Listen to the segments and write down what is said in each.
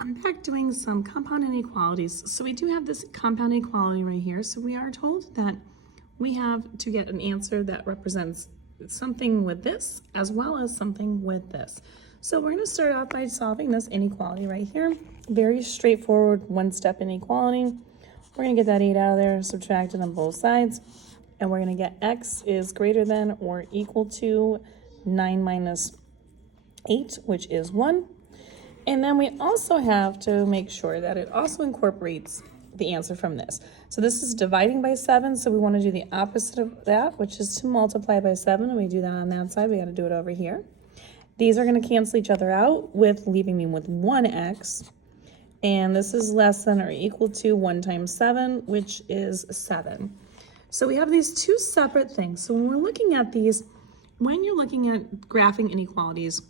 I'm back doing some compound inequalities. So we do have this compound inequality right here. So we are told that we have to get an answer that represents something with this as well as something with this. So we're going to start off by solving this inequality right here. Very straightforward one-step inequality. We're going to get that 8 out of there, subtract it on both sides, and we're going to get x is greater than or equal to 9 minus 8, which is 1. And then we also have to make sure that it also incorporates the answer from this. So this is dividing by 7, so we want to do the opposite of that, which is to multiply by 7. And we do that on that side. We got to do it over here. These are going to cancel each other out with leaving me with 1x. And this is less than or equal to 1 times 7, which is 7. So we have these two separate things. So when we're looking at these, when you're looking at graphing inequalities,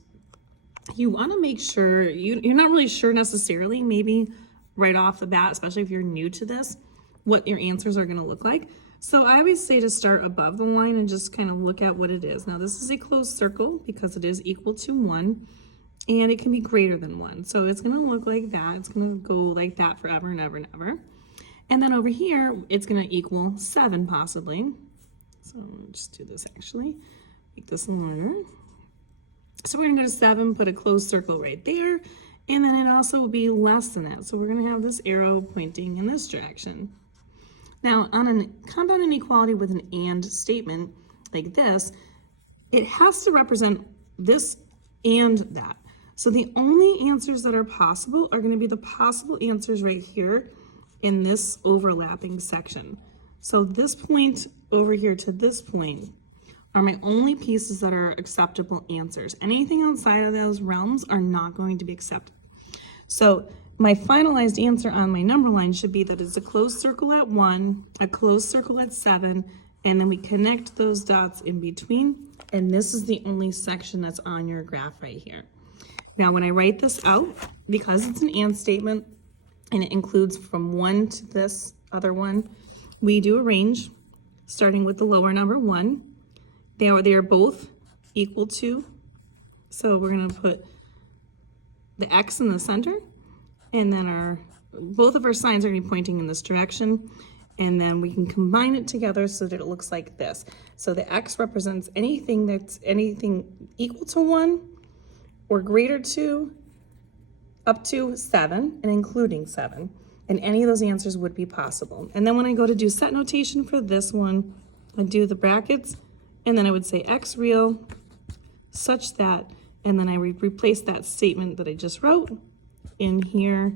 you want to make sure you're not really sure necessarily, maybe right off the bat, especially if you're new to this, what your answers are going to look like. So I always say to start above the line and just kind of look at what it is. Now this is a closed circle because it is equal to 1 and it can be greater than 1. So it's going to look like that. It's going to go like that forever and ever and ever. And then over here, it's going to equal 7 possibly. So I'll just do this actually, make this longer. So we're going to go to 7, put a closed circle right there, and then it also will be less than that. So we're going to have this arrow pointing in this direction. Now, on a compound inequality with an AND statement like this, it has to represent this and that. So the only answers that are possible are going to be the possible answers right here in this overlapping section. So this point over here to this point are my only pieces that are acceptable answers. Anything outside of those realms are not going to be accepted. So my finalized answer on my number line should be that it's a closed circle at 1, a closed circle at 7, and then we connect those dots in between, and this is the only section that's on your graph right here. Now when I write this out, because it's an AND statement and it includes from 1 to this other one, we do a range starting with the lower number 1. They are both equal to, so we're going to put the x in the center, and then both of our signs are going to be pointing in this direction, and then we can combine it together so that it looks like this. So the x represents anything that's equal to 1 or greater to up to 7 and including 7, and any of those answers would be possible. And then when I go to do set notation for this one, I do the brackets, and then I would say x real such that, and then I replace that statement that I just wrote in here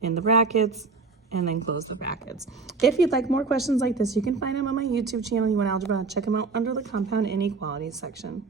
in the brackets, and then close the brackets. If you'd like more questions like this, you can find them on my YouTube channel, You Want Algebra. Check them out under the compound inequalities section.